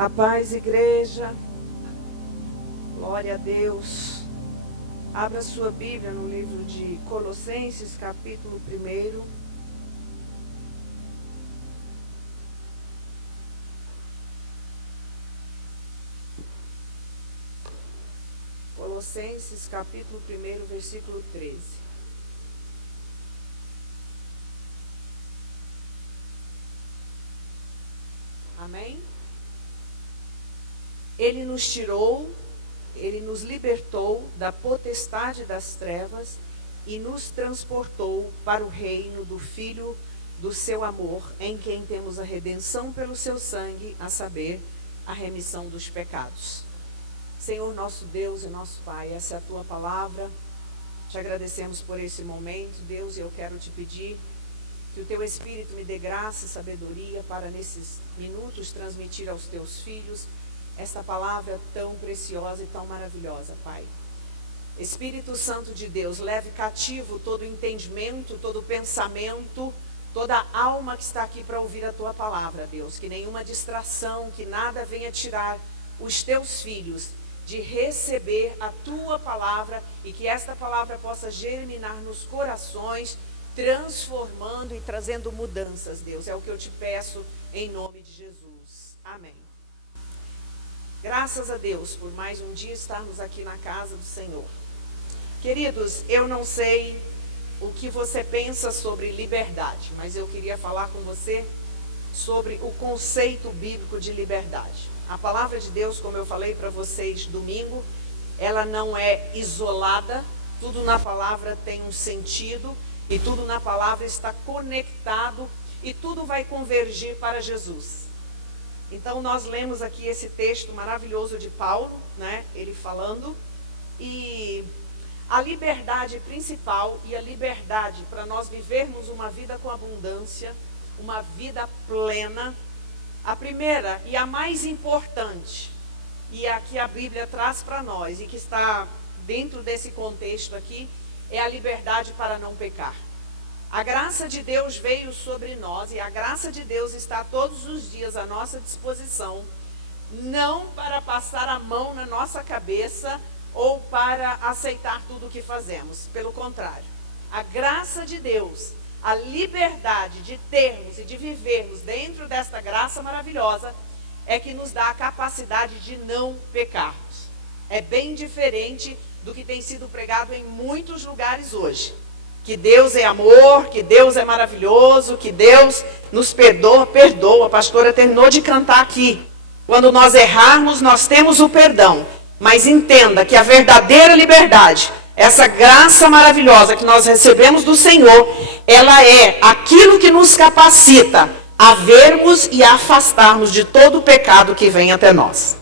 A paz, igreja. Glória a Deus. Abra sua Bíblia no livro de Colossenses, capítulo 1. Colossenses, capítulo 1, versículo 13. Amém? Ele nos tirou, Ele nos libertou da potestade das trevas e nos transportou para o reino do Filho do seu amor, em quem temos a redenção pelo seu sangue, a saber, a remissão dos pecados. Senhor nosso Deus e nosso Pai, essa é a tua palavra. Te agradecemos por esse momento, Deus, e eu quero te pedir que o teu Espírito me dê graça e sabedoria para nesses minutos transmitir aos teus filhos esta palavra tão preciosa e tão maravilhosa, Pai. Espírito Santo de Deus, leve cativo todo entendimento, todo pensamento, toda alma que está aqui para ouvir a tua palavra, Deus. Que nenhuma distração, que nada venha tirar os teus filhos de receber a tua palavra e que esta palavra possa germinar nos corações, transformando e trazendo mudanças, Deus. É o que eu te peço em nome de Jesus. Amém. Graças a Deus por mais um dia estarmos aqui na casa do Senhor. Queridos, eu não sei o que você pensa sobre liberdade, mas eu queria falar com você sobre o conceito bíblico de liberdade. A palavra de Deus, como eu falei para vocês domingo, ela não é isolada, tudo na palavra tem um sentido e tudo na palavra está conectado e tudo vai convergir para Jesus. Então nós lemos aqui esse texto maravilhoso de Paulo, né? Ele falando, e a liberdade principal e a liberdade para nós vivermos uma vida com abundância, uma vida plena, a primeira e a mais importante, e a que a Bíblia traz para nós e que está dentro desse contexto aqui, é a liberdade para não pecar. A graça de Deus veio sobre nós e a graça de Deus está todos os dias à nossa disposição, não para passar a mão na nossa cabeça ou para aceitar tudo o que fazemos. Pelo contrário, a graça de Deus, a liberdade de termos e de vivermos dentro desta graça maravilhosa é que nos dá a capacidade de não pecarmos. É bem diferente do que tem sido pregado em muitos lugares hoje. Que Deus é amor, que Deus é maravilhoso, que Deus nos perdoa. A pastora terminou de cantar aqui. Quando nós errarmos, nós temos o perdão. Mas entenda que a verdadeira liberdade, essa graça maravilhosa que nós recebemos do Senhor, ela é aquilo que nos capacita a vermos e a afastarmos de todo o pecado que vem até nós.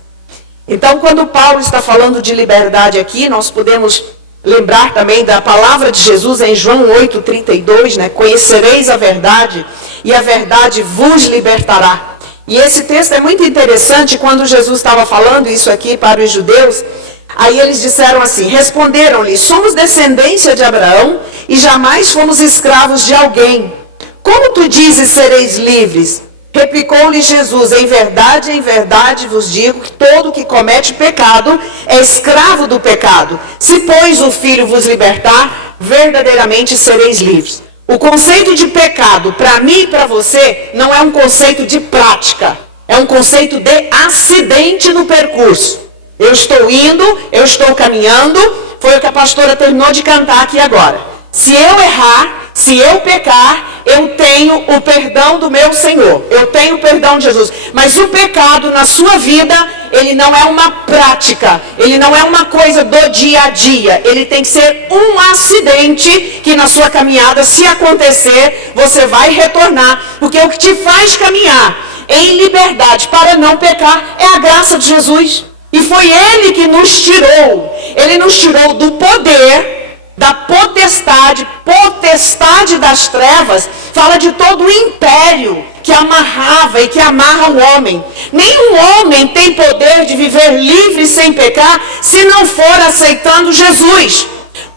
Então, quando Paulo está falando de liberdade aqui, nós podemos lembrar também da palavra de Jesus em João 8,32, né? Conhecereis a verdade e a verdade vos libertará. E esse texto é muito interessante. Quando Jesus estava falando isso aqui para os judeus, aí eles disseram assim, responderam-lhe, somos descendência de Abraão e jamais fomos escravos de alguém. Como tu dizes sereis livres? Replicou-lhe Jesus, em verdade vos digo que todo que comete pecado é escravo do pecado. Se, pois, o Filho vos libertar, verdadeiramente sereis livres. O conceito de pecado, para mim e para você, não é um conceito de prática. É um conceito de acidente no percurso. Eu estou indo, eu estou caminhando, foi o que a pastora terminou de cantar aqui agora. Se eu errar, se eu pecar, eu tenho o perdão do meu Senhor. Eu tenho o perdão de Jesus. Mas o pecado na sua vida, ele não é uma prática. Ele não é uma coisa do dia a dia. Ele tem que ser um acidente que na sua caminhada, se acontecer, você vai retornar. Porque o que te faz caminhar em liberdade para não pecar é a graça de Jesus. E foi Ele que nos tirou. Ele nos tirou do poder, da potestade das trevas, fala de todo o império que amarrava e que amarra o homem. Nenhum homem tem poder de viver livre sem pecar se não for aceitando Jesus.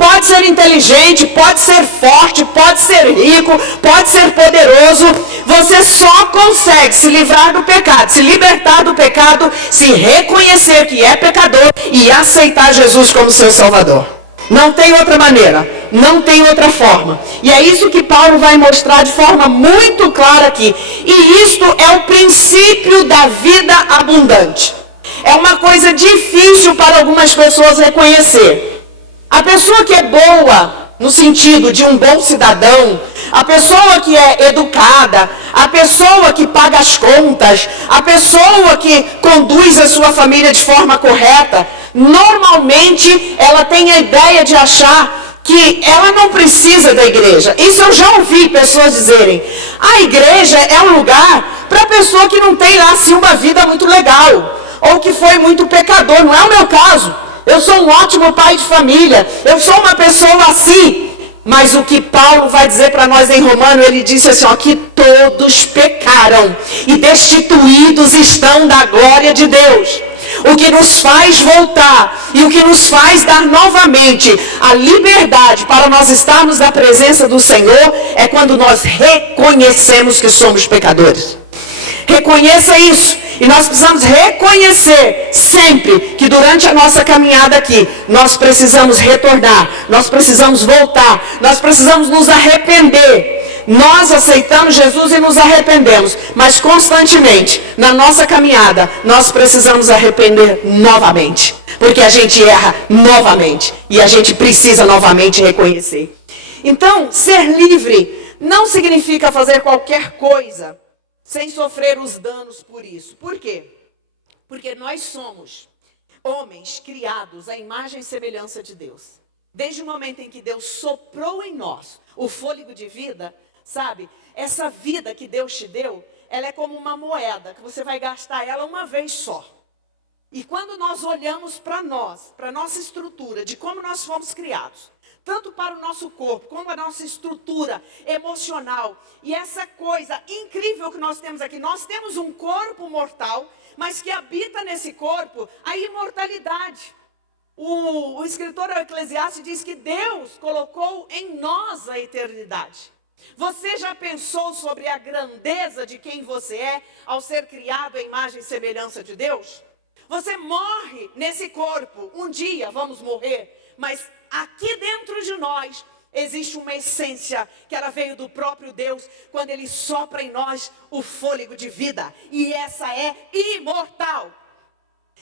pode ser inteligente, pode ser forte, pode ser rico, pode ser poderoso. Você só consegue se livrar do pecado, se libertar do pecado, se reconhecer que é pecador e aceitar Jesus como seu Salvador. Não tem outra maneira, não tem outra forma. E é isso que Paulo vai mostrar de forma muito clara aqui. E isto é o princípio da vida abundante. É uma coisa difícil para algumas pessoas reconhecer. A pessoa que é boa, no sentido de um bom cidadão, a pessoa que é educada, a pessoa que paga as contas, a pessoa que conduz a sua família de forma correta, normalmente ela tem a ideia de achar que ela não precisa da igreja. Isso eu já ouvi pessoas dizerem: a igreja é um lugar para pessoa que não tem lá assim uma vida muito legal, ou que foi muito pecador. Não é o meu caso. Eu sou um ótimo pai de família, eu sou uma pessoa assim. Mas o que Paulo vai dizer para nós em Romano, ele disse assim, ó, que todos pecaram e destituídos estão da glória de Deus. O que nos faz voltar e o que nos faz dar novamente a liberdade para nós estarmos na presença do Senhor é quando nós reconhecemos que somos pecadores. Reconheça isso. E nós precisamos reconhecer sempre que durante a nossa caminhada aqui, nós precisamos retornar, nós precisamos voltar, nós precisamos nos arrepender. Nós aceitamos Jesus e nos arrependemos, mas constantemente, na nossa caminhada, nós precisamos arrepender novamente. Porque a gente erra novamente e a gente precisa novamente reconhecer. Então, ser livre não significa fazer qualquer coisa sem sofrer os danos por isso. Por quê? Porque nós somos homens criados à imagem e semelhança de Deus. Desde o momento em que Deus soprou em nós o fôlego de vida, sabe? Essa vida que Deus te deu, ela é como uma moeda, que você vai gastar ela uma vez só. E quando nós olhamos para nós, para a nossa estrutura, de como nós fomos criados, tanto para o nosso corpo, como a nossa estrutura emocional. E essa coisa incrível que nós temos aqui. Nós temos um corpo mortal, mas que habita nesse corpo a imortalidade. O escritor Eclesiastes diz que Deus colocou em nós a eternidade. Você já pensou sobre a grandeza de quem você é ao ser criado à imagem e semelhança de Deus? Você morre nesse corpo. Um dia vamos morrer, mas aqui dentro de nós existe uma essência que ela veio do próprio Deus quando Ele sopra em nós o fôlego de vida. E essa é imortal.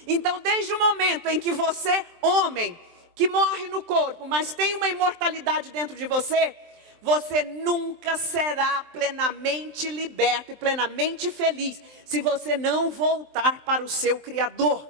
Então, desde o momento em que você, homem, que morre no corpo, mas tem uma imortalidade dentro de você, você nunca será plenamente liberto e plenamente feliz se você não voltar para o seu Criador.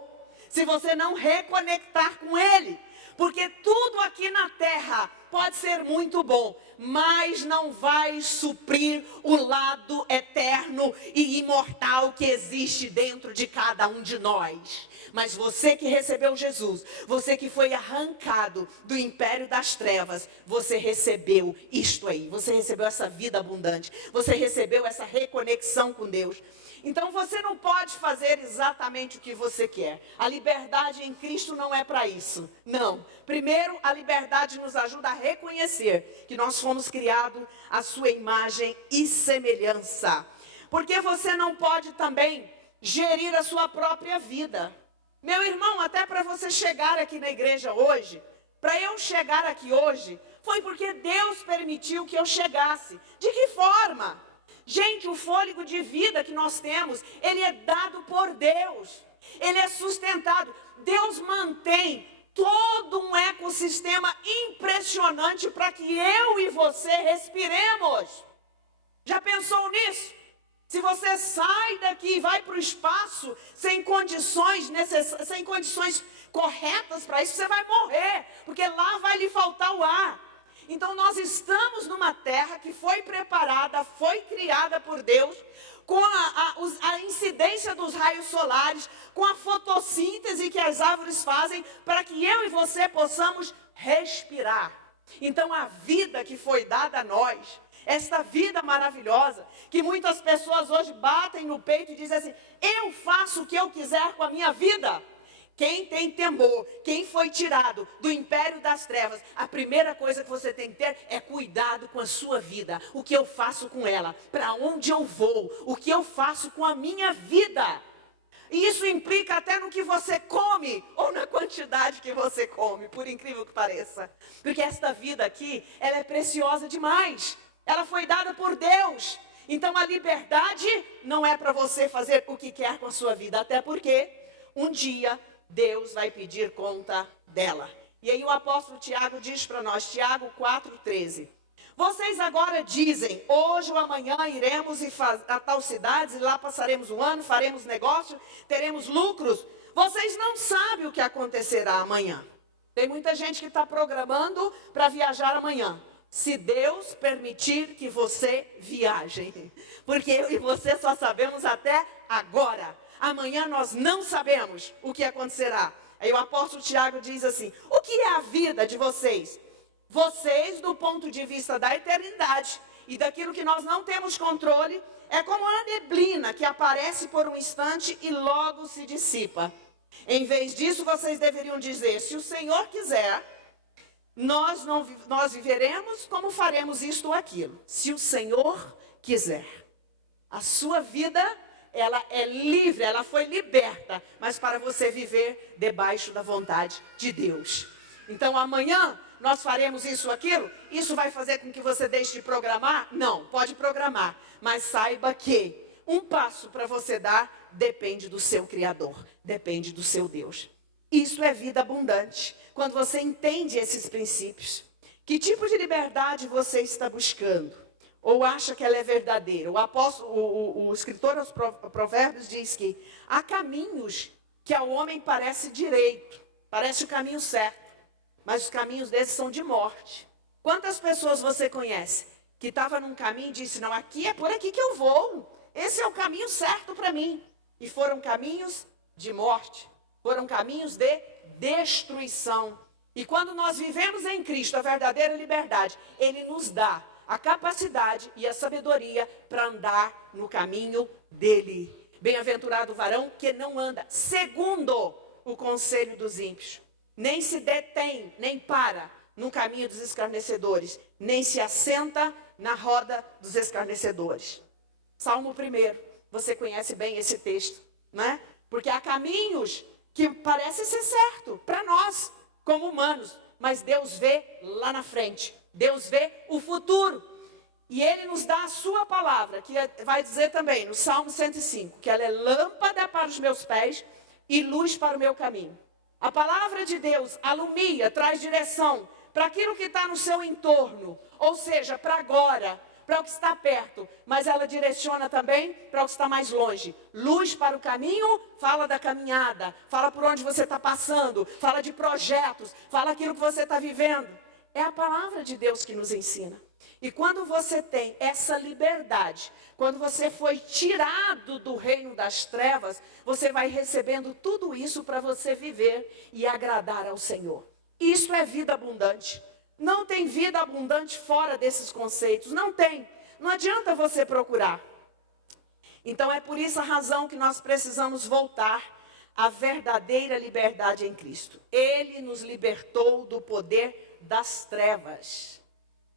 Se você não reconectar com Ele. Porque tudo aqui na terra pode ser muito bom, mas não vai suprir o lado eterno e imortal que existe dentro de cada um de nós. Mas você que recebeu Jesus, você que foi arrancado do império das trevas, você recebeu isto aí, você recebeu essa vida abundante, você recebeu essa reconexão com Deus. Então você não pode fazer exatamente o que você quer. A liberdade em Cristo não é para isso. Não. Primeiro, a liberdade nos ajuda a reconhecer que nós fomos criados à sua imagem e semelhança. Porque você não pode também gerir a sua própria vida. Meu irmão, até para você chegar aqui na igreja hoje, para eu chegar aqui hoje, foi porque Deus permitiu que eu chegasse. De que forma? Gente, o fôlego de vida que nós temos, ele é dado por Deus. Ele é sustentado. Deus mantém todo um ecossistema impressionante para que eu e você respiremos. Já pensou nisso? Se você sai daqui e vai para o espaço sem condições corretas para isso, você vai morrer, porque lá vai lhe faltar o ar. Então nós estamos numa terra que foi preparada, foi criada por Deus, com a incidência dos raios solares, com a fotossíntese que as árvores fazem, para que eu e você possamos respirar. Então a vida que foi dada a nós, esta vida maravilhosa, que muitas pessoas hoje batem no peito e dizem assim, eu faço o que eu quiser com a minha vida. Quem tem temor, quem foi tirado do império das trevas, a primeira coisa que você tem que ter é cuidado com a sua vida. O que eu faço com ela? Para onde eu vou? O que eu faço com a minha vida? E isso implica até no que você come, ou na quantidade que você come, por incrível que pareça. Porque esta vida aqui, ela é preciosa demais. Ela foi dada por Deus. Então a liberdade não é para você fazer o que quer com a sua vida, até porque um dia Deus vai pedir conta dela. E aí o apóstolo Tiago diz para nós, Tiago 4,13. Vocês agora dizem, hoje ou amanhã iremos a tal cidade, e lá passaremos um ano, faremos negócio, teremos lucros. Vocês não sabem o que acontecerá amanhã. Tem muita gente que está programando para viajar amanhã. Se Deus permitir que você viaje. Porque eu e você só sabemos até agora. Amanhã nós não sabemos o que acontecerá. Aí o apóstolo Tiago diz assim, o que é a vida de vocês? Vocês, do ponto de vista da eternidade e daquilo que nós não temos controle, é como uma neblina que aparece por um instante e logo se dissipa. Em vez disso, vocês deveriam dizer, se o Senhor quiser, nós viveremos como faremos isto ou aquilo. Se o Senhor quiser. A sua vida, ela é livre, ela foi liberta, mas para você viver debaixo da vontade de Deus. Então amanhã nós faremos isso ou aquilo, isso vai fazer com que você deixe de programar? Não, pode programar, mas saiba que um passo para você dar depende do seu Criador, depende do seu Deus. Isso é vida abundante, quando você entende esses princípios. Que tipo de liberdade você está buscando? Ou acha que ela é verdadeira? O escritor aos Provérbios diz que há caminhos que ao homem parece direito, parece o caminho certo, mas os caminhos desses são de morte. Quantas pessoas você conhece que estava num caminho e disse, não, aqui é por aqui que eu vou, esse é o caminho certo para mim. E foram caminhos de morte, foram caminhos de destruição. E quando nós vivemos em Cristo a verdadeira liberdade, Ele nos dá a capacidade e a sabedoria para andar no caminho dele. Bem-aventurado o varão que não anda segundo o conselho dos ímpios, nem se detém, nem para no caminho dos escarnecedores, nem se assenta na roda dos escarnecedores. Salmo 1, você conhece bem esse texto, né? Porque há caminhos que parecem ser certo para nós, como humanos, mas Deus vê lá na frente. Deus vê o futuro. E Ele nos dá a sua palavra, que vai dizer também no Salmo 105, que ela é lâmpada para os meus pés e luz para o meu caminho. A palavra de Deus alumia, traz direção para aquilo que está no seu entorno, ou seja, para agora, para o que está perto, mas ela direciona também para o que está mais longe. Luz para o caminho, fala da caminhada, fala por onde você está passando, fala de projetos, fala aquilo que você está vivendo. É a palavra de Deus que nos ensina. E quando você tem essa liberdade, quando você foi tirado do reino das trevas, você vai recebendo tudo isso para você viver e agradar ao Senhor. Isso é vida abundante. Não tem vida abundante fora desses conceitos. Não tem. Não adianta você procurar. Então é por isso a razão que nós precisamos voltar à verdadeira liberdade em Cristo. Ele nos libertou do poder das trevas.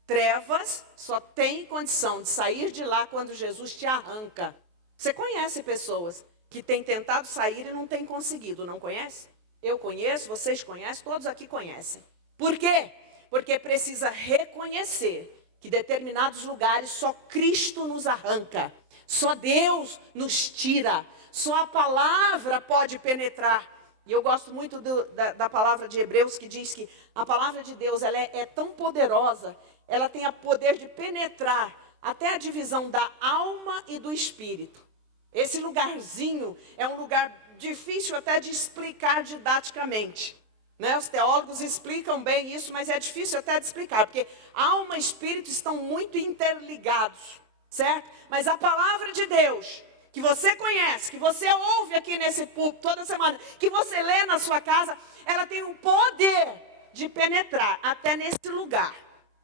Trevas só tem condição de sair de lá quando Jesus te arranca. Você conhece pessoas que têm tentado sair e não têm conseguido, não conhece? Eu conheço, vocês conhecem, todos aqui conhecem. Por quê? Porque precisa reconhecer que determinados lugares só Cristo nos arranca. Só Deus nos tira. Só a palavra pode penetrar. E eu gosto muito da palavra de Hebreus, que diz que a palavra de Deus ela é tão poderosa, ela tem o poder de penetrar até a divisão da alma e do espírito. Esse lugarzinho é um lugar difícil até de explicar didaticamente. Né? Os teólogos explicam bem isso, mas é difícil até de explicar, porque alma e espírito estão muito interligados, certo? Mas a palavra de Deus, que você conhece, que você ouve aqui nesse púlpito toda semana, que você lê na sua casa, ela tem o poder de penetrar até nesse lugar,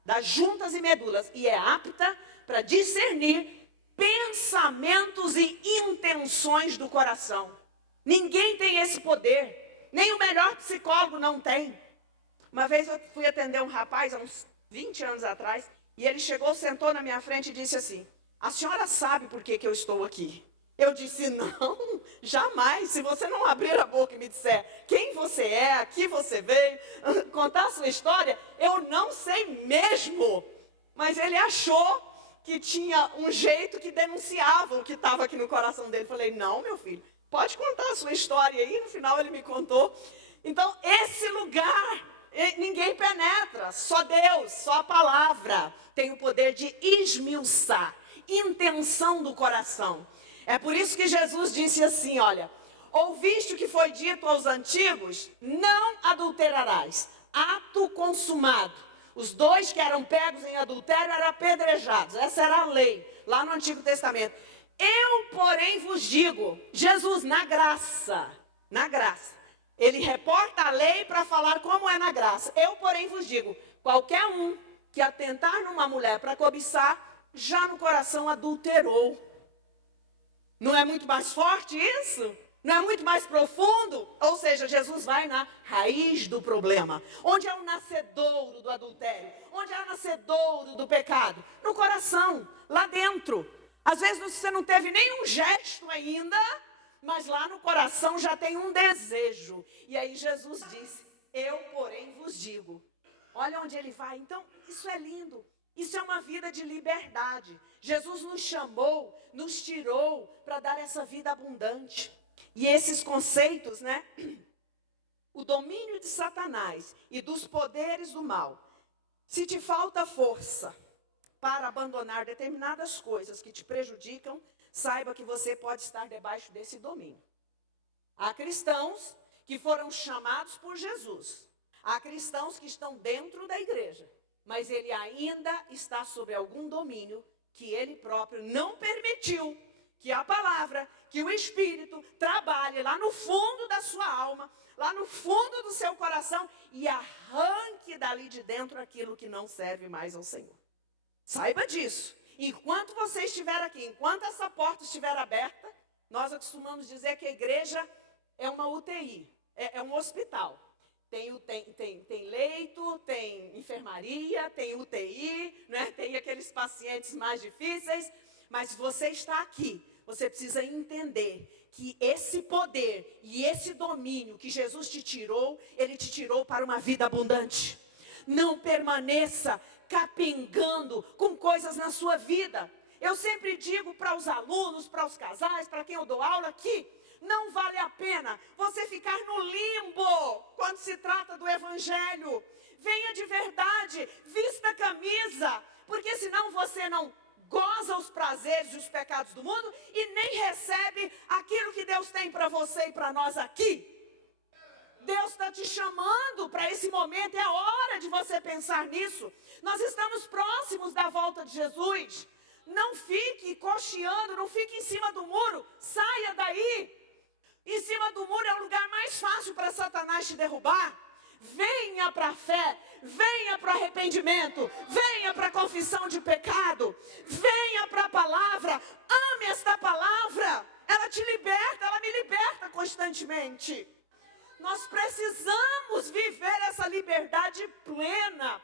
das juntas e medulas, e é apta para discernir pensamentos e intenções do coração. Ninguém tem esse poder. Nem o melhor psicólogo não tem. Uma vez eu fui atender um rapaz, há uns 20 anos atrás, e ele chegou, sentou na minha frente e disse assim: a senhora sabe por que eu estou aqui? Eu disse: não, jamais. Se você não abrir a boca e me disser quem você é, aqui você veio, contar a sua história, eu não sei mesmo. Mas ele achou que tinha um jeito que denunciava o que estava aqui no coração dele. Falei: não, meu filho, pode contar a sua história aí. No final ele me contou. Então, esse lugar, ninguém penetra, só Deus, só a palavra tem o poder de esmiuçar intenção do coração. É por isso que Jesus disse assim, olha: ouviste o que foi dito aos antigos, não adulterarás. Ato consumado. Os dois que eram pegos em adultério eram apedrejados. Essa era a lei, lá no Antigo Testamento. Eu, porém, vos digo, Jesus, na graça, ele reporta a lei para falar como é na graça. Eu, porém, vos digo, qualquer um que atentar numa mulher para cobiçar, já no coração adulterou. Não é muito mais forte isso? Não é muito mais profundo? Ou seja, Jesus vai na raiz do problema. Onde é o nascedouro do adultério? Onde é o nascedouro do pecado? No coração, lá dentro. Às vezes você não teve nenhum gesto ainda, mas lá no coração já tem um desejo. E aí Jesus disse: eu, porém, vos digo. Olha onde ele vai. Então, isso é lindo. Isso é uma vida de liberdade. Jesus nos chamou, nos tirou para dar essa vida abundante. E esses conceitos, né? O domínio de Satanás e dos poderes do mal. Se te falta força para abandonar determinadas coisas que te prejudicam, saiba que você pode estar debaixo desse domínio. Há cristãos que foram chamados por Jesus. Há cristãos que estão dentro da igreja, mas ele ainda está sob algum domínio que ele próprio não permitiu que a palavra, que o Espírito trabalhe lá no fundo da sua alma, lá no fundo do seu coração e arranque dali de dentro aquilo que não serve mais ao Senhor. Saiba disso. Enquanto você estiver aqui, enquanto essa porta estiver aberta, nós costumamos dizer que a igreja é uma UTI, é um hospital. Tem leito, tem enfermaria, tem UTI, né? Tem aqueles pacientes mais difíceis, mas você está aqui, você precisa entender que esse poder e esse domínio que Jesus te tirou, ele te tirou para uma vida abundante. Não permaneça capengando com coisas na sua vida. Eu sempre digo para os alunos, para os casais, para quem eu dou aula aqui, não vale a pena você ficar no limbo quando se trata do evangelho. Venha de verdade, vista a camisa, porque senão você não goza os prazeres e os pecados do mundo e nem recebe aquilo que Deus tem para você e para nós aqui. Deus está te chamando para esse momento, é a hora de você pensar nisso. Nós estamos próximos da volta de Jesus. Não fique cocheando, não fique em cima do muro, saia daí. Em cima do muro é o lugar mais fácil para Satanás te derrubar. Venha para a fé, venha para o arrependimento, venha para a confissão de pecado, venha para a palavra, ame esta palavra, ela te liberta, ela me liberta constantemente. Nós precisamos viver essa liberdade plena.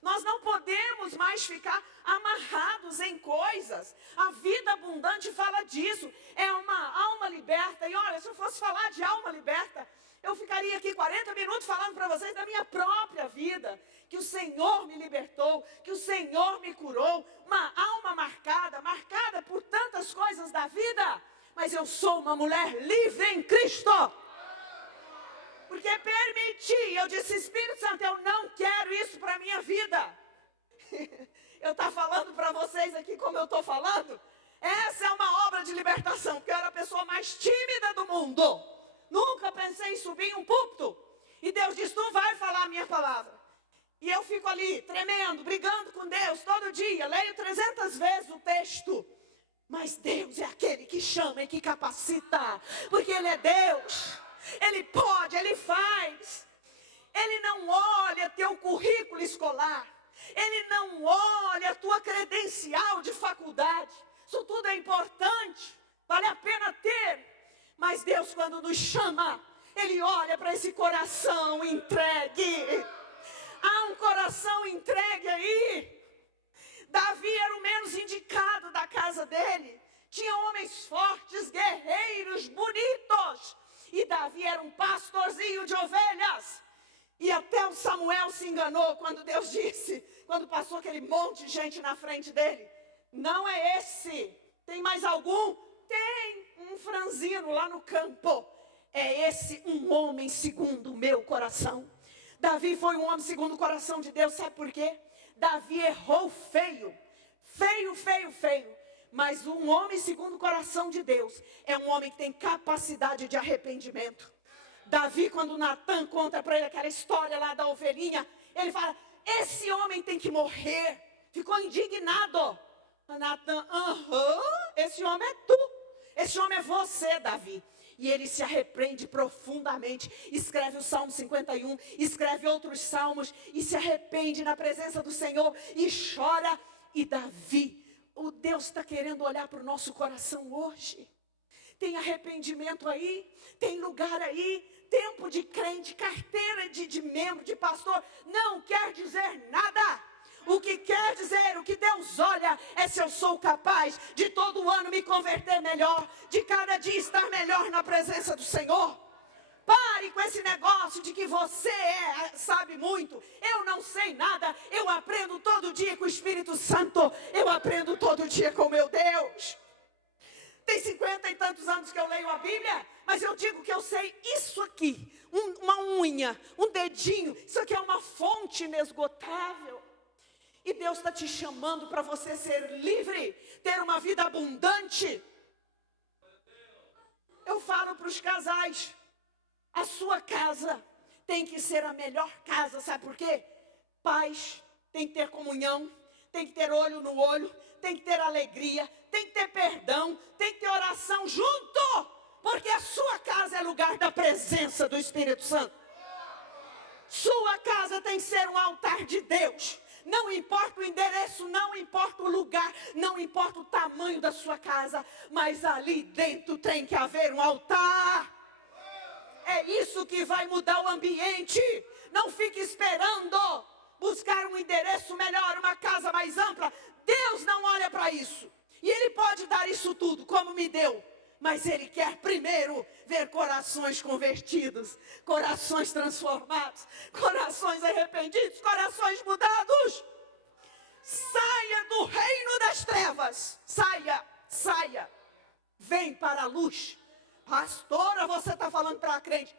Nós não podemos mais ficar amarrados em coisas. A vida abundante fala disso. É uma alma liberta. E olha, se eu fosse falar de alma liberta, eu ficaria aqui 40 minutos falando para vocês da minha própria vida. Que o Senhor me libertou, que o Senhor me curou. Uma alma marcada por tantas coisas da vida. Mas eu sou uma mulher livre em Cristo. Porque permiti, eu disse: Espírito Santo, eu não quero isso para a minha vida. Eu estou falando para vocês aqui como eu estou falando. Essa é uma obra de libertação, porque eu era a pessoa mais tímida do mundo. Nunca pensei em subir em um púlpito. E Deus disse: tu vai falar a minha palavra. E eu fico ali, tremendo, brigando com Deus todo dia. Leio 300 vezes o texto. Mas Deus é aquele que chama e que capacita. Porque Ele é Deus. Ele pode, Ele faz. Ele não olha teu currículo escolar. Ele não olha a tua credencial de faculdade. Isso tudo é importante. Vale a pena ter. Mas Deus, quando nos chama, Ele olha para esse coração entregue. Há um coração entregue aí. Davi era o menos indicado da casa dele. Tinha homens fortes, guerreiros, bonitos. E Davi era um pastorzinho de ovelhas. E até o Samuel se enganou quando Deus disse, quando passou aquele monte de gente na frente dele: não é esse. Tem mais algum? Tem um franzino lá no campo. É esse um homem segundo o meu coração. Davi foi um homem segundo o coração de Deus. Sabe por quê? Davi errou feio. Feio, feio, feio. Mas um homem segundo o coração de Deus é um homem que tem capacidade de arrependimento. Davi, quando Natan conta para ele aquela história lá da ovelhinha, ele fala: esse homem tem que morrer. Ficou indignado. Natan: esse homem é tu. Esse homem é você, Davi. E ele se arrepende profundamente. Escreve o Salmo 51, escreve outros salmos e se arrepende na presença do Senhor e chora. E Davi, o Deus está querendo olhar para o nosso coração hoje. Tem arrependimento aí, tem lugar aí, tempo de crente, carteira de membro, de pastor, não quer dizer nada. O que quer dizer, o que Deus olha, é se eu sou capaz de todo ano me converter melhor, de cada dia estar melhor na presença do Senhor. Pare com esse negócio de que você sabe muito. Eu não sei nada, eu aprendo todo dia com o Espírito Santo, eu aprendo todo dia com o meu Deus. Tem 50 e tantos anos que eu leio a Bíblia, mas eu digo que eu sei isso aqui, uma unha, um dedinho, isso aqui é uma fonte inesgotável. E Deus está te chamando para você ser livre, ter uma vida abundante. Eu falo para os casais, a sua casa tem que ser a melhor casa, sabe por quê? Paz, tem que ter comunhão, tem que ter olho no olho, tem que ter alegria, tem que ter perdão, tem que ter oração junto, porque a sua casa é lugar da presença do Espírito Santo. Sua casa tem que ser um altar de Deus. Não importa o endereço, não importa o lugar, não importa o tamanho da sua casa, mas ali dentro tem que haver um altar. É isso que vai mudar o ambiente. Não fique esperando buscar um endereço melhor, uma casa mais ampla. Deus não olha para isso. E Ele pode dar isso tudo, como me deu. Mas Ele quer primeiro ver corações convertidos, corações transformados, corações arrependidos, corações mudados. Saia do reino das trevas. Saia, saia. Vem para a luz. Pastora, você está falando para a crente?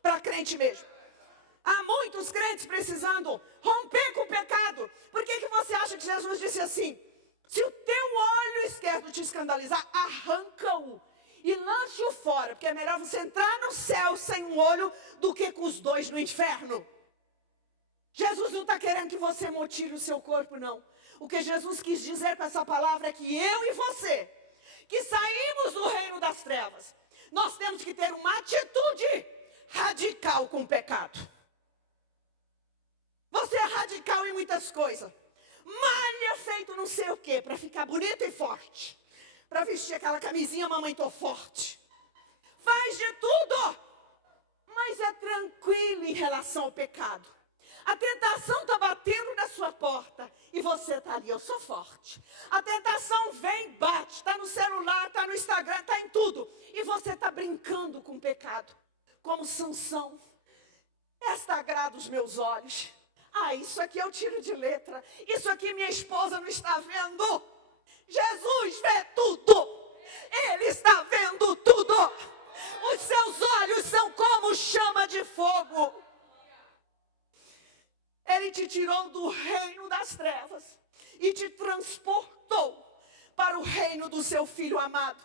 Para a crente mesmo. Há muitos crentes precisando romper com o pecado. Por que você acha que Jesus disse assim? Se o teu olho esquerdo te escandalizar, arranca-o e lance-o fora. Porque é melhor você entrar no céu sem um olho do que com os dois no inferno. Jesus não está querendo que você mutile o seu corpo, não. O que Jesus quis dizer com essa palavra é que eu e você, que saímos do reino das trevas, nós temos que ter uma atitude radical com o pecado. Você é radical em muitas coisas. Malha feito não sei o que, para ficar bonito e forte. Para vestir aquela camisinha, mamãe, tô forte. Faz de tudo, mas é tranquilo em relação ao pecado. A tentação está batendo na sua porta e você está ali, eu sou forte. A tentação vem, bate, está no celular, está no Instagram, está em tudo. E você está brincando com o pecado, como Sansão. Esta agrada os meus olhos. Isso aqui eu tiro de letra. Isso aqui minha esposa não está vendo. Jesus vê tudo. Ele está vendo tudo. Os seus olhos são como chama de fogo. Ele te tirou do reino das trevas e te transportou para o reino do seu Filho amado.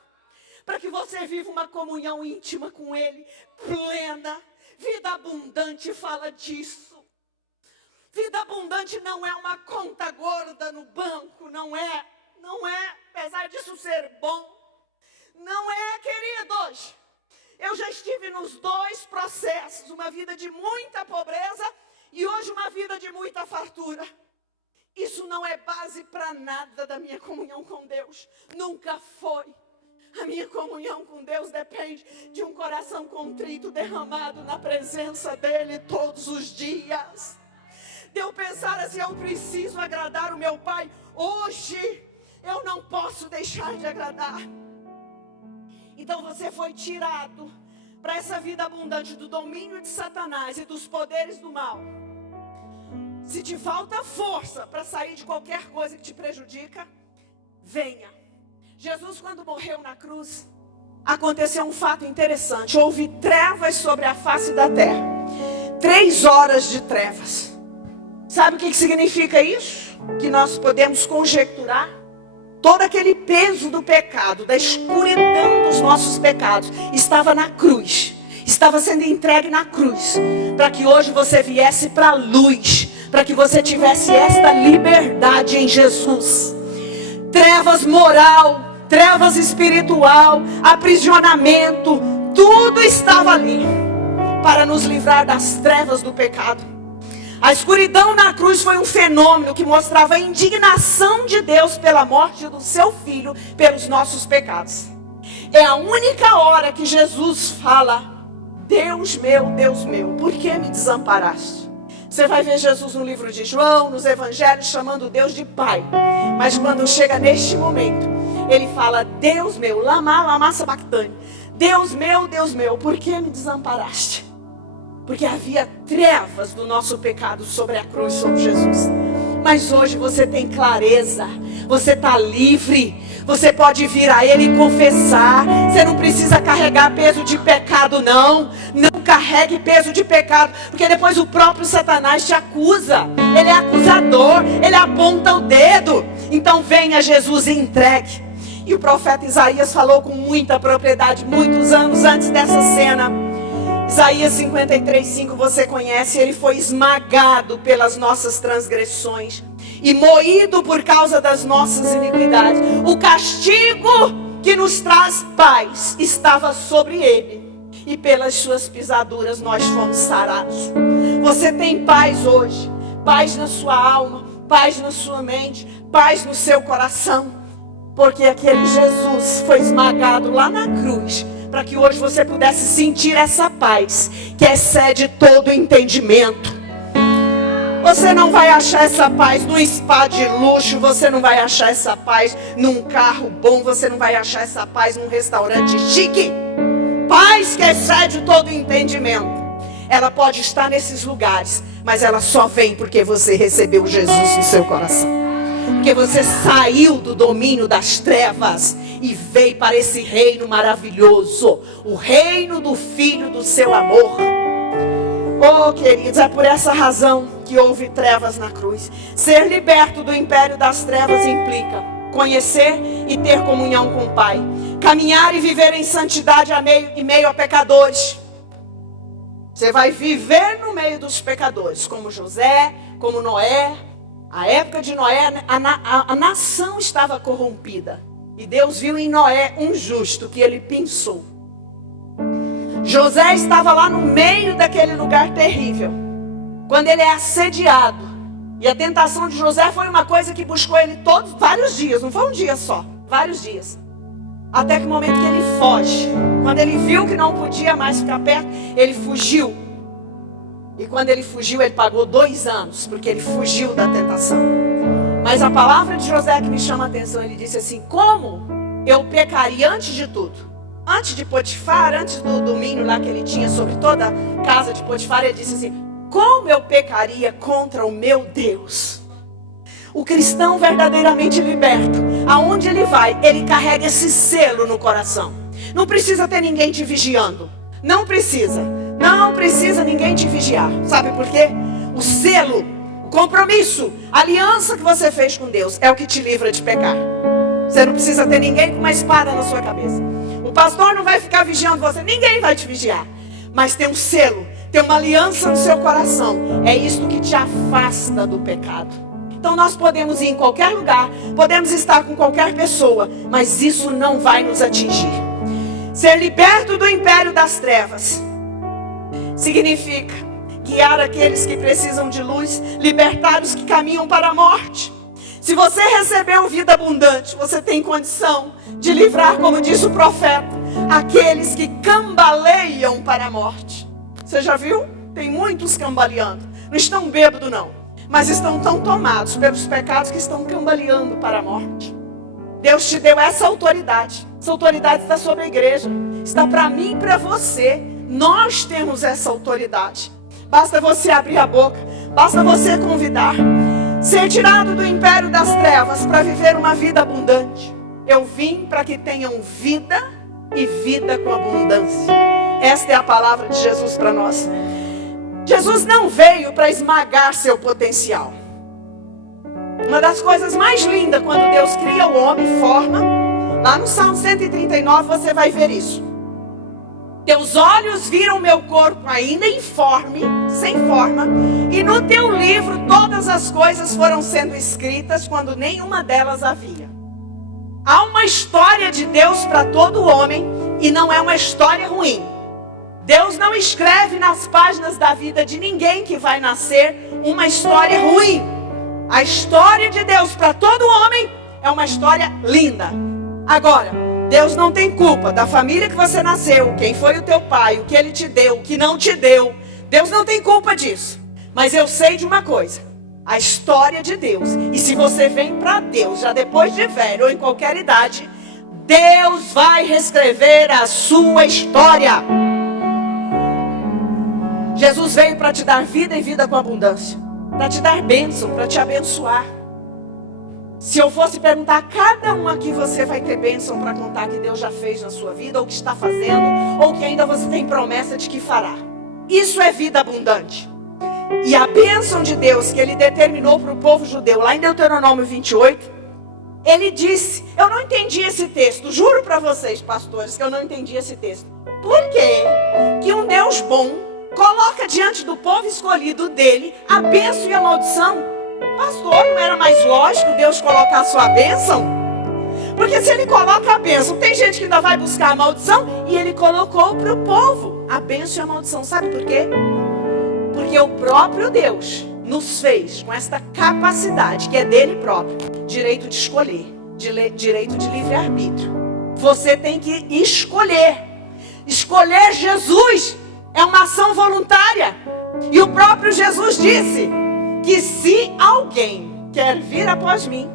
Para que você viva uma comunhão íntima com Ele, plena. Vida abundante fala disso. Vida abundante não é uma conta gorda no banco, não é, apesar disso ser bom, não é, queridos. Eu já estive nos dois processos, uma vida de muita pobreza e hoje uma vida de muita fartura. Isso não é base para nada da minha comunhão com Deus, nunca foi. A minha comunhão com Deus depende de um coração contrito, derramado na presença dEle todos os dias. De eu pensar assim, eu preciso agradar o meu Pai hoje, eu não posso deixar de agradar. Então você foi tirado para essa vida abundante do domínio de Satanás e dos poderes do mal. Se te falta força para sair de qualquer coisa que te prejudica, venha. Jesus, quando morreu na cruz, aconteceu um fato interessante. Houve trevas sobre a face da terra. 3 horas de trevas. Sabe o que significa isso? Que nós podemos conjecturar. Todo aquele peso do pecado, da escuridão dos nossos pecados, estava na cruz. Estava sendo entregue na cruz. Para que hoje você viesse para a luz. Para que você tivesse esta liberdade em Jesus. Trevas moral, trevas espiritual, aprisionamento, tudo estava ali para nos livrar das trevas do pecado. A escuridão na cruz foi um fenômeno que mostrava a indignação de Deus pela morte do seu filho pelos nossos pecados. É a única hora que Jesus fala: Deus meu, por que me desamparaste? Você vai ver Jesus no livro de João, nos evangelhos, chamando Deus de Pai. Mas quando chega neste momento, Ele fala: Deus meu, lama sabachthani. Deus meu, por que me desamparaste? Porque havia trevas do nosso pecado sobre a cruz, sobre Jesus. Mas hoje você tem clareza, você está livre, você pode vir a Ele e confessar. Você não precisa carregar peso de pecado, não carregue peso de pecado, porque depois o próprio Satanás te acusa. Ele é acusador, ele aponta o dedo. Então venha Jesus e entregue. E o profeta Isaías falou com muita propriedade, muitos anos antes dessa cena. Isaías 53:5 você conhece. Ele foi esmagado pelas nossas transgressões e moído por causa das nossas iniquidades. O castigo que nos traz paz estava sobre ele, e pelas suas pisaduras nós fomos sarados. Você tem paz hoje, paz na sua alma, paz na sua mente, paz no seu coração, porque aquele Jesus foi esmagado lá na cruz, para que hoje você pudesse sentir essa paz que excede todo entendimento. Você não vai achar essa paz num spa de luxo, você não vai achar essa paz num carro bom, você não vai achar essa paz num restaurante chique. Paz que excede todo entendimento. Ela pode estar nesses lugares, mas ela só vem porque você recebeu Jesus no seu coração. Porque você saiu do domínio das trevas e veio para esse reino maravilhoso, o reino do Filho do seu amor. Oh, queridos, é por essa razão que houve trevas na cruz. Ser liberto do império das trevas implica conhecer e ter comunhão com o Pai, caminhar e viver em santidade em meio a pecadores. Você vai viver no meio dos pecadores, como José, como Noé. A época de Noé, a nação estava corrompida. E Deus viu em Noé um justo que ele pensou. José estava lá no meio daquele lugar terrível, quando ele é assediado. E a tentação de José foi uma coisa que buscou ele vários dias, não foi um dia só, vários dias. Até que o momento que ele foge. Quando ele viu que não podia mais ficar perto, ele fugiu. E quando ele fugiu, ele pagou 2 anos, porque ele fugiu da tentação. Mas a palavra de José que me chama a atenção, ele disse assim: como eu pecaria antes de tudo? Antes de Potifar, antes do domínio lá que ele tinha sobre toda a casa de Potifar, ele disse assim: como eu pecaria contra o meu Deus? O cristão verdadeiramente liberto, aonde ele vai, ele carrega esse selo no coração. Não precisa ter ninguém te vigiando. Não precisa ninguém te vigiar. Sabe por quê? O selo, o compromisso, a aliança que você fez com Deus é o que te livra de pecar. Você não precisa ter ninguém com uma espada na sua cabeça. O pastor não vai ficar vigiando você, ninguém vai te vigiar. Mas tem um selo, tem uma aliança no seu coração. É isto que te afasta do pecado. Então nós podemos ir em qualquer lugar, podemos estar com qualquer pessoa, mas isso não vai nos atingir. Ser liberto do império das trevas significa guiar aqueles que precisam de luz, libertar os que caminham para a morte. Se você recebeu vida abundante, você tem condição de livrar, como diz o profeta, aqueles que cambaleiam para a morte. Você já viu? Tem muitos cambaleando. Não estão bêbados não, mas estão tão tomados pelos pecados que estão cambaleando para a morte. Deus te deu essa autoridade. Essa autoridade está sobre a igreja. Está para mim e para você. Nós temos essa autoridade. Basta você abrir a boca. Basta você convidar. Ser tirado do império das trevas para viver uma vida abundante. Eu vim para que tenham vida e vida com abundância. Esta é a palavra de Jesus para nós. Jesus não veio para esmagar seu potencial. Uma das coisas mais lindas quando Deus cria o homem, forma, lá no Salmo 139 você vai ver isso. Teus olhos viram meu corpo ainda informe, sem forma, e no teu livro todas as coisas foram sendo escritas quando nenhuma delas havia. Há uma história de Deus para todo homem e não é uma história ruim. Deus não escreve nas páginas da vida de ninguém que vai nascer uma história ruim. A história de Deus para todo homem é uma história linda. Agora, Deus não tem culpa da família que você nasceu, quem foi o teu pai, o que ele te deu, o que não te deu. Deus não tem culpa disso. Mas eu sei de uma coisa, a história de Deus. E se você vem para Deus, já depois de velho ou em qualquer idade, Deus vai reescrever a sua história. Jesus veio para te dar vida e vida com abundância. Para te dar bênção, para te abençoar. Se eu fosse perguntar a cada um aqui, você vai ter bênção para contar que Deus já fez na sua vida, ou que está fazendo, ou que ainda você tem promessa de que fará. Isso é vida abundante. E a bênção de Deus que Ele determinou para o povo judeu, lá em Deuteronômio 28, Ele disse, eu não entendi esse texto, juro para vocês, pastores, que eu não entendi esse texto. Por que um Deus bom coloca diante do povo escolhido dele a bênção e a maldição? Pastor, não era mais lógico Deus colocar a sua bênção? Porque se Ele coloca a bênção, tem gente que ainda vai buscar a maldição, e Ele colocou para o povo a bênção e a maldição. Sabe por quê? Porque o próprio Deus nos fez com esta capacidade, que é dele próprio, direito de escolher, direito de livre-arbítrio. Você tem que escolher. Escolher Jesus é uma ação voluntária. E o próprio Jesus disse que se alguém quer vir após mim,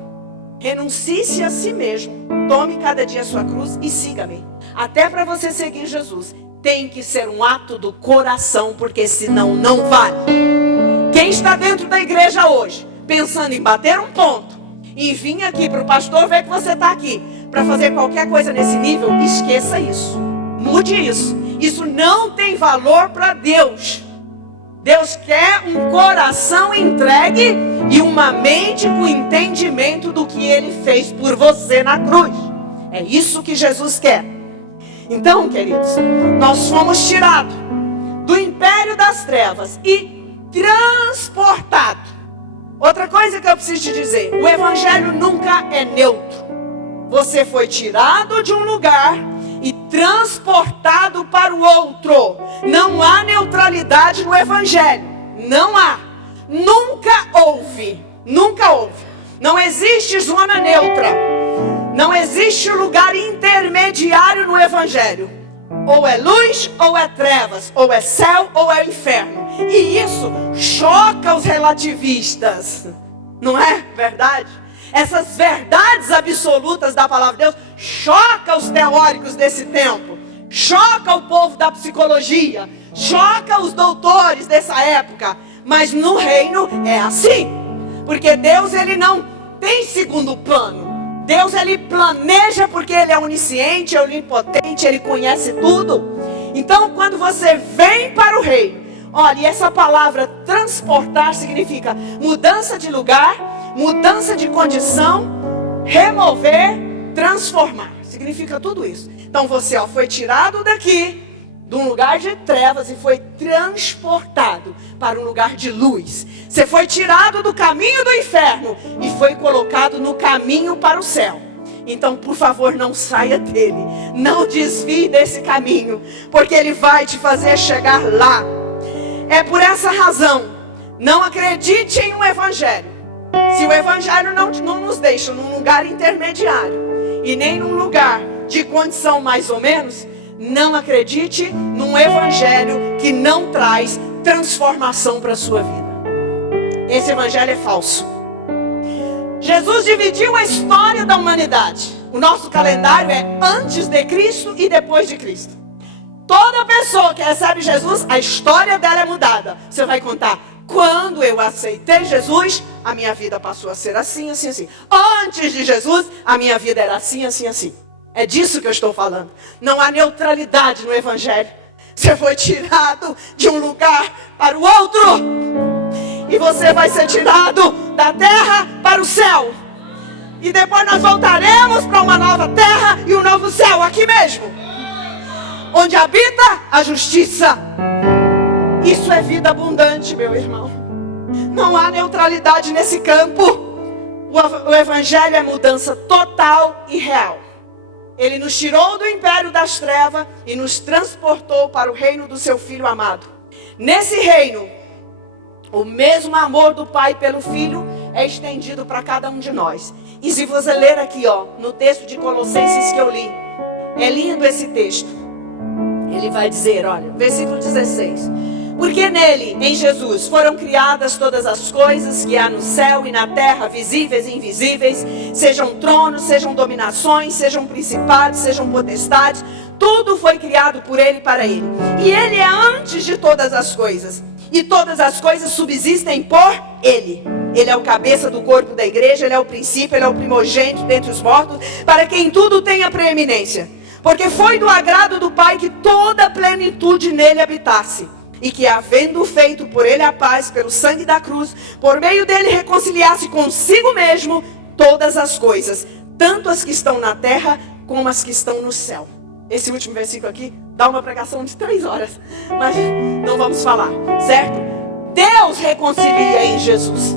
renuncie-se a si mesmo, tome cada dia a sua cruz e siga-me. Até para você seguir Jesus, tem que ser um ato do coração, porque senão não vale. Quem está dentro da igreja hoje, pensando em bater um ponto, e vir aqui para o pastor ver que você está aqui, para fazer qualquer coisa nesse nível, esqueça isso. Mude isso. Isso não tem valor para Deus. Deus quer um coração entregue e uma mente com entendimento do que Ele fez por você na cruz. É isso que Jesus quer. Então, queridos, nós fomos tirados do império das trevas e transportados. Outra coisa que eu preciso te dizer, o evangelho nunca é neutro. Você foi tirado de um lugar e transportado para o outro. Não há neutralidade no evangelho. Não há. Nunca houve. Nunca houve. Não existe zona neutra. Não existe lugar intermediário no evangelho. Ou é luz ou é trevas. Ou é céu ou é inferno. E isso choca os relativistas. Não é verdade? Essas verdades absolutas da palavra de Deus choca os teóricos desse tempo, choca o povo da psicologia, choca os doutores dessa época. Mas no reino é assim, porque Deus ele não tem segundo plano. Deus ele planeja porque Ele é onisciente, é onipotente, Ele conhece tudo. Então quando você vem para o reino, olha, e essa palavra transportar significa mudança de lugar, mudança de condição, remover, transformar. Significa tudo isso. Então você foi tirado daqui, de um lugar de trevas, e foi transportado para um lugar de luz. Você foi tirado do caminho do inferno e foi colocado no caminho para o céu. Então, por favor, não saia dele. Não desvie desse caminho, porque ele vai te fazer chegar lá. É por essa razão, não acredite em um evangelho Se o Evangelho não nos deixa num lugar intermediário e nem num lugar de condição mais ou menos, não acredite num Evangelho que não traz transformação para a sua vida. Esse Evangelho é falso. Jesus dividiu a história da humanidade. O nosso calendário é antes de Cristo e depois de Cristo. Toda pessoa que recebe Jesus, a história dela é mudada. Você vai contar: quando eu aceitei Jesus, a minha vida passou a ser assim, assim, assim. Antes de Jesus, a minha vida era assim, assim, assim. É disso que eu estou falando. Não há neutralidade no Evangelho. Você foi tirado de um lugar para o outro. E você vai ser tirado da terra para o céu. E depois nós voltaremos para uma nova terra e um novo céu, aqui mesmo, onde habita a justiça. Isso é vida abundante, meu irmão. Não há neutralidade nesse campo. O Evangelho é mudança total e real. Ele nos tirou do império das trevas e nos transportou para o reino do seu Filho amado. Nesse reino, o mesmo amor do Pai pelo Filho é estendido para cada um de nós. E se você ler aqui, no texto de Colossenses que eu li, é lindo esse texto. Ele vai dizer, olha, versículo 16: porque nele, em Jesus, foram criadas todas as coisas que há no céu e na terra, visíveis e invisíveis, sejam tronos, sejam dominações, sejam principados, sejam potestades, tudo foi criado por ele e para ele. E ele é antes de todas as coisas, e todas as coisas subsistem por ele. Ele é o cabeça do corpo da igreja, ele é o princípio, ele é o primogênito dentre os mortos, para quem tudo tenha preeminência. Porque foi do agrado do Pai que toda a plenitude nele habitasse. E que, havendo feito por ele a paz pelo sangue da cruz, por meio dele reconciliasse consigo mesmo todas as coisas, tanto as que estão na terra como as que estão no céu. Esse último versículo aqui dá uma pregação de 3 horas, mas não vamos falar, certo? Deus reconcilia em Jesus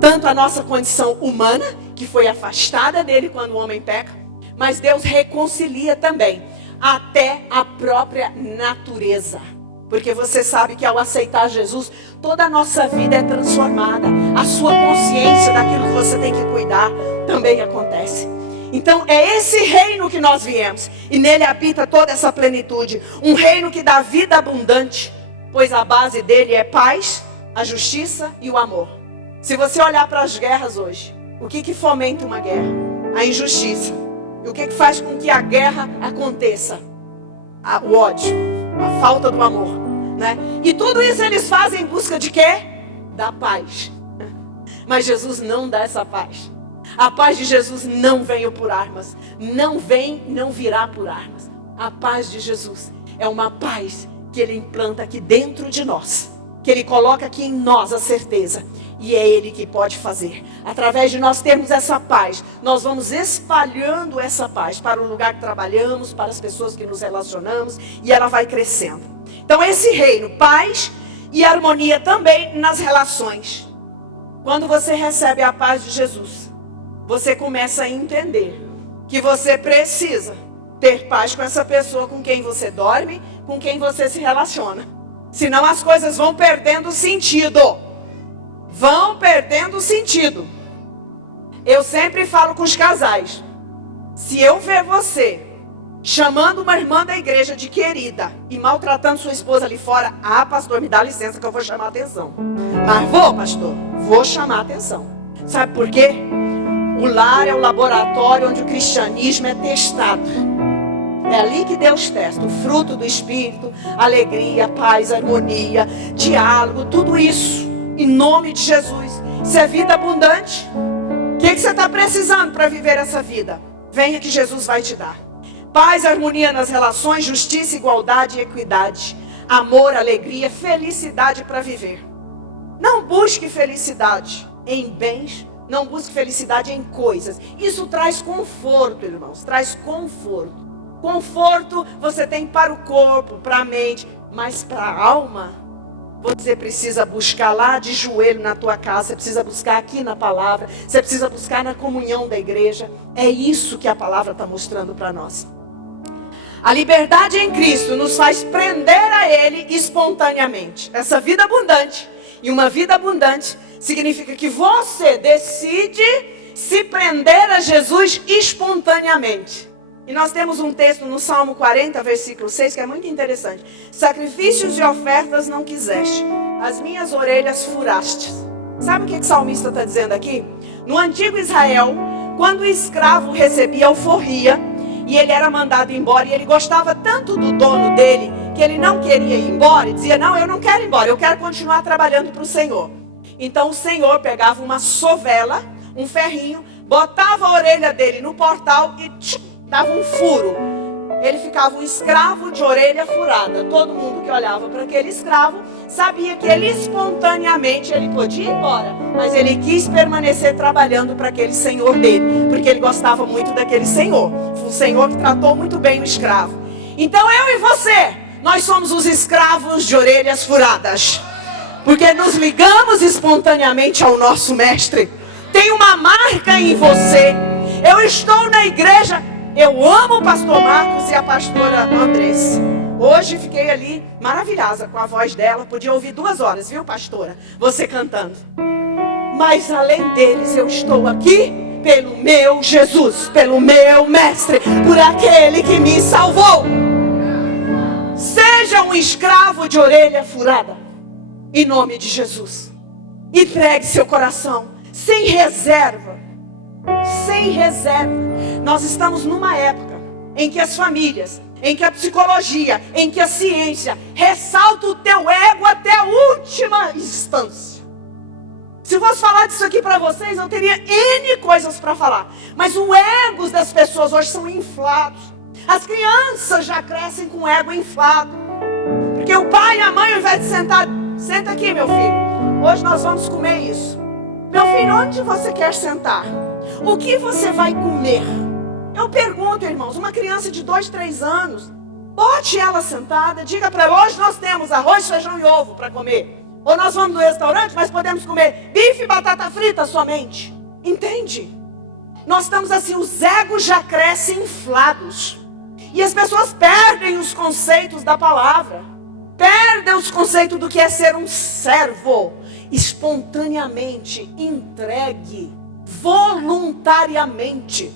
tanto a nossa condição humana, que foi afastada dele quando o homem peca, mas Deus reconcilia também até a própria natureza. Porque você sabe que ao aceitar Jesus, toda a nossa vida é transformada. A sua consciência daquilo que você tem que cuidar também acontece. Então é esse reino que nós viemos. E nele habita toda essa plenitude. Um reino que dá vida abundante. Pois a base dele é paz, a justiça e o amor. Se você olhar para as guerras hoje, o que fomenta uma guerra? A injustiça. E o que faz com que a guerra aconteça? O ódio, a falta do amor, né? E tudo isso eles fazem em busca de quê? Da paz. Mas Jesus não dá essa paz. A paz de Jesus não veio por armas. Não virá por armas. A paz de Jesus é uma paz que Ele implanta aqui dentro de nós. Que Ele coloca aqui em nós a certeza. E é Ele que pode fazer. Através de nós termos essa paz, nós vamos espalhando essa paz para o lugar que trabalhamos, para as pessoas que nos relacionamos, e ela vai crescendo. Então esse reino, paz e harmonia também nas relações. Quando você recebe a paz de Jesus, você começa a entender que você precisa ter paz com essa pessoa com quem você dorme, com quem você se relaciona. Senão as coisas vão perdendo sentido. Vão perdendo sentido. Eu sempre falo com os casais: se eu ver você chamando uma irmã da igreja de querida e maltratando sua esposa ali fora, pastor, me dá licença que eu vou chamar a atenção. Mas vou, pastor, vou chamar a atenção. Sabe por quê? O lar é o laboratório onde o cristianismo é testado. É ali que Deus testa o fruto do Espírito, alegria, paz, harmonia, diálogo, tudo isso. Em nome de Jesus. Isso é vida abundante. O que você está precisando para viver essa vida? Venha que Jesus vai te dar. Paz, harmonia nas relações, justiça, igualdade e equidade. Amor, alegria, felicidade para viver. Não busque felicidade em bens. Não busque felicidade em coisas. Isso traz conforto, irmãos. Traz conforto. Conforto você tem para o corpo, para a mente. Mas para a alma, você precisa buscar lá de joelho na tua casa. Você precisa buscar aqui na palavra. Você precisa buscar na comunhão da igreja. É isso que a palavra está mostrando para nós. A liberdade em Cristo nos faz prender a Ele espontaneamente. Essa vida abundante. E uma vida abundante Significa que você decide se prender a Jesus espontaneamente. E nós temos um texto no Salmo 40, versículo 6, que é muito interessante. Sacrifícios e ofertas não quiseste, as minhas orelhas furaste. Sabe o que o salmista está dizendo aqui? No antigo Israel, quando o escravo recebia alforria, e ele era mandado embora, e ele gostava tanto do dono dele, que ele não queria ir embora, e dizia, não, eu não quero ir embora, eu quero continuar trabalhando para o Senhor. Então o Senhor pegava uma sovela, um ferrinho, botava a orelha dele no portal e dava um furo. Ele ficava um escravo de orelha furada. Todo mundo que olhava para aquele escravo sabia que ele espontaneamente ele podia ir embora, mas ele quis permanecer trabalhando para aquele senhor dele, porque ele gostava muito daquele senhor. Foi um senhor que tratou muito bem o escravo. Então eu e você, nós somos os escravos de orelhas furadas, porque nos ligamos espontaneamente ao nosso mestre. Tem uma marca em você. Eu estou na igreja. Eu amo o pastor Marcos e a pastora Andressa. Hoje fiquei ali maravilhosa com a voz dela. Podia ouvir 2 horas, viu, pastora? Você cantando. Mas além deles, eu estou aqui pelo meu Jesus, pelo meu mestre, por aquele que me salvou. Seja um escravo de orelha furada, em nome de Jesus. Entregue seu coração, sem reserva. Sem reserva. Nós estamos numa época em que as famílias, em que a psicologia, em que a ciência ressalta o teu ego até a última instância. Se eu fosse falar disso aqui para vocês, eu teria N coisas para falar. Mas os egos das pessoas hoje são inflados. As crianças já crescem com o ego inflado. Porque o pai e a mãe, ao invés de sentar, senta aqui, meu filho. Hoje nós vamos comer isso. Meu filho, onde você quer sentar? O que você vai comer? Eu pergunto, irmãos, uma criança de 2, 3 anos, bote ela sentada, diga para ela, hoje nós temos arroz, feijão e ovo para comer. Ou nós vamos no restaurante, mas podemos comer bife e batata frita somente. Entende? Nós estamos assim, os egos já crescem inflados. E as pessoas perdem os conceitos da palavra. Perdem os conceitos do que é ser um servo. Espontaneamente, entregue, voluntariamente.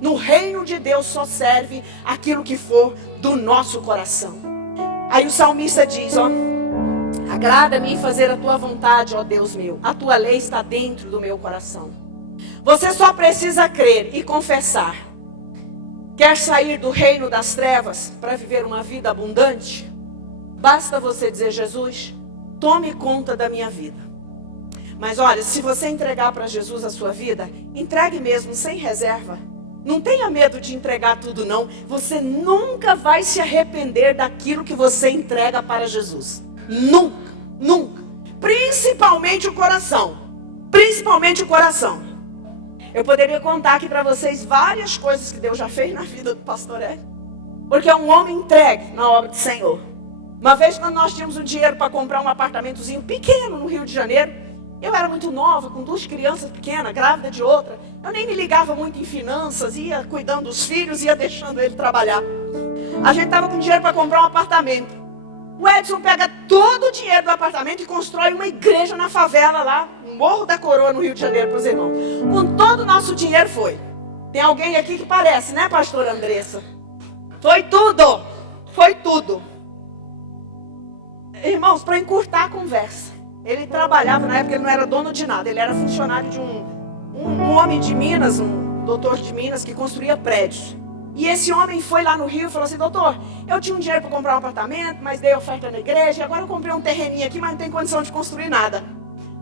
No reino de Deus só serve aquilo que for do nosso coração. Aí o salmista diz, ó, agrada-me fazer a tua vontade, ó Deus meu. A tua lei está dentro do meu coração. Você só precisa crer e confessar. Quer sair do reino das trevas para viver uma vida abundante? Basta você dizer, Jesus, tome conta da minha vida. Mas olha, se você entregar para Jesus a sua vida, entregue mesmo, sem reserva. Não tenha medo de entregar tudo, não. Você nunca vai se arrepender daquilo que você entrega para Jesus. Nunca, nunca. Principalmente o coração. Principalmente o coração. Eu poderia contar aqui para vocês várias coisas que Deus já fez na vida do pastor Hélio. Porque é um homem entregue na obra do Senhor. Uma vez quando nós tínhamos o dinheiro para comprar um apartamentozinho pequeno no Rio de Janeiro, eu era muito nova, com 2 crianças pequenas, grávida de outra. Eu nem me ligava muito em finanças, ia cuidando dos filhos, ia deixando ele trabalhar. A gente estava com dinheiro para comprar um apartamento. O Edson pega todo o dinheiro do apartamento e constrói uma igreja na favela lá, no Morro da Coroa, no Rio de Janeiro, para os irmãos. Com todo o nosso dinheiro foi. Tem alguém aqui que parece, né, pastora Andressa? Foi tudo. Foi tudo. Irmãos, para encurtar a conversa. Ele trabalhava, na época ele não era dono de nada. Ele era funcionário de um homem de Minas, um doutor de Minas, que construía prédios. E esse homem foi lá no Rio e falou assim, doutor, eu tinha um dinheiro para comprar um apartamento, mas dei oferta na igreja, e agora eu comprei um terreninho aqui, mas não tem condição de construir nada.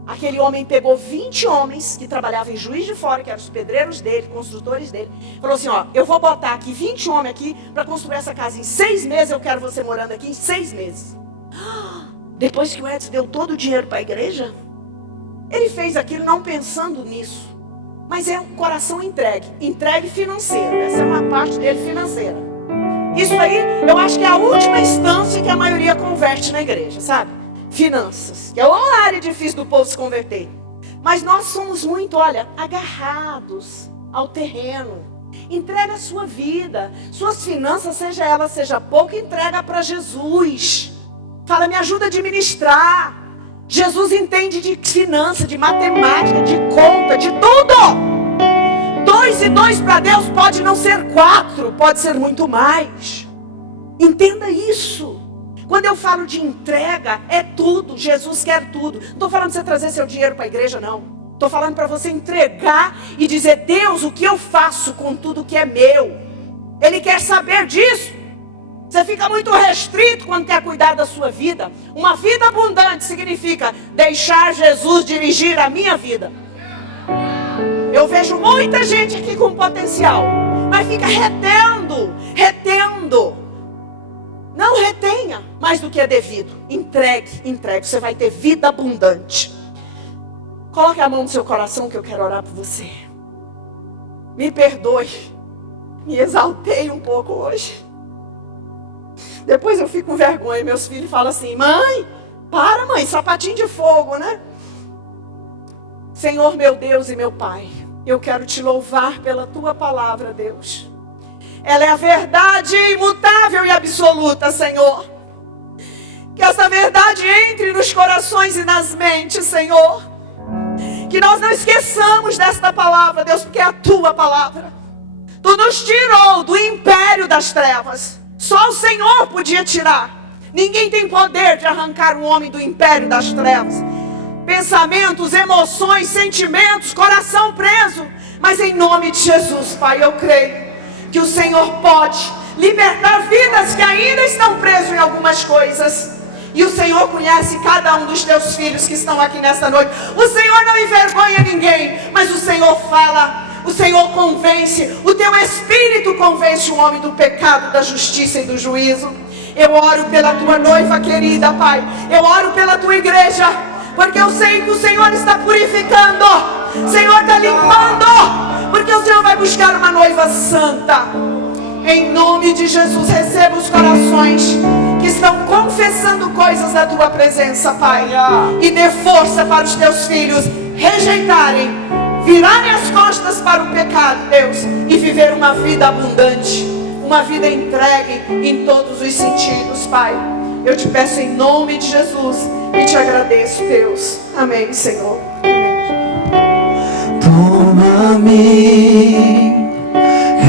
Aquele homem pegou 20 homens que trabalhavam em Juiz de Fora, que eram os pedreiros dele, construtores dele. Falou assim, ó, eu vou botar aqui 20 homens aqui para construir essa casa em 6 meses, eu quero você morando aqui em 6 meses. Depois que o Edson deu todo o dinheiro para a igreja, ele fez aquilo não pensando nisso. Mas é um coração entregue. Entregue financeiro. Essa é uma parte dele financeira. Isso aí, eu acho que é a última instância que a maioria converte na igreja, sabe? Finanças. Que é uma área difícil do povo se converter. Mas nós somos muito, olha, agarrados ao terreno. Entrega a sua vida. Suas finanças, seja ela, seja pouco, entrega para Jesus. Fala, me ajuda a administrar. Jesus entende de finança, de matemática, de conta, de tudo. 2 e 2 para Deus pode não ser 4, pode ser muito mais. Entenda isso. Quando eu falo de entrega, é tudo. Jesus quer tudo. Não estou falando de você trazer seu dinheiro para a igreja, não. Estou falando para você entregar e dizer: Deus, o que eu faço com tudo que é meu? Ele quer saber disso. Você fica muito restrito quando quer cuidar da sua vida. Uma vida abundante significa deixar Jesus dirigir a minha vida. Eu vejo muita gente aqui com potencial, mas fica retendo. Não retenha mais do que é devido. Entregue. Você vai ter vida abundante. Coloque a mão no seu coração que eu quero orar por você. Me perdoe. Me exaltei um pouco hoje. Depois eu fico com vergonha. Meus filhos falam assim: mãe, para mãe, sapatinho de fogo, né? Senhor meu Deus e meu Pai, eu quero te louvar pela tua palavra, Deus. Ela é a verdade imutável e absoluta, Senhor. Que essa verdade entre nos corações e nas mentes, Senhor. Que nós não esqueçamos desta palavra, Deus, porque é a tua palavra. Tu nos tirou do império das trevas. Só o Senhor podia tirar. Ninguém tem poder de arrancar um homem do império das trevas. Pensamentos, emoções, sentimentos, coração preso. Mas em nome de Jesus, Pai, eu creio que o Senhor pode libertar vidas que ainda estão presas em algumas coisas. E o Senhor conhece cada um dos teus filhos que estão aqui nesta noite. O Senhor não envergonha ninguém, mas o Senhor fala. O Senhor convence, o teu Espírito convence o homem do pecado, da justiça e do juízo. Eu oro pela tua noiva querida, Pai. Eu oro pela tua igreja, porque eu sei que o Senhor está purificando, o Senhor está limpando, porque o Senhor vai buscar uma noiva santa. Em nome de Jesus, receba os corações que estão confessando coisas da tua presença, Pai. E dê força para os teus filhos rejeitarem, virarem as costas para o pecado, Deus, e viver uma vida abundante, uma vida entregue em todos os sentidos, Pai. Eu te peço em nome de Jesus e te agradeço, Deus. Amém, Senhor. Toma-me,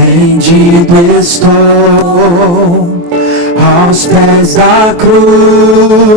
rendido estou aos pés da cruz.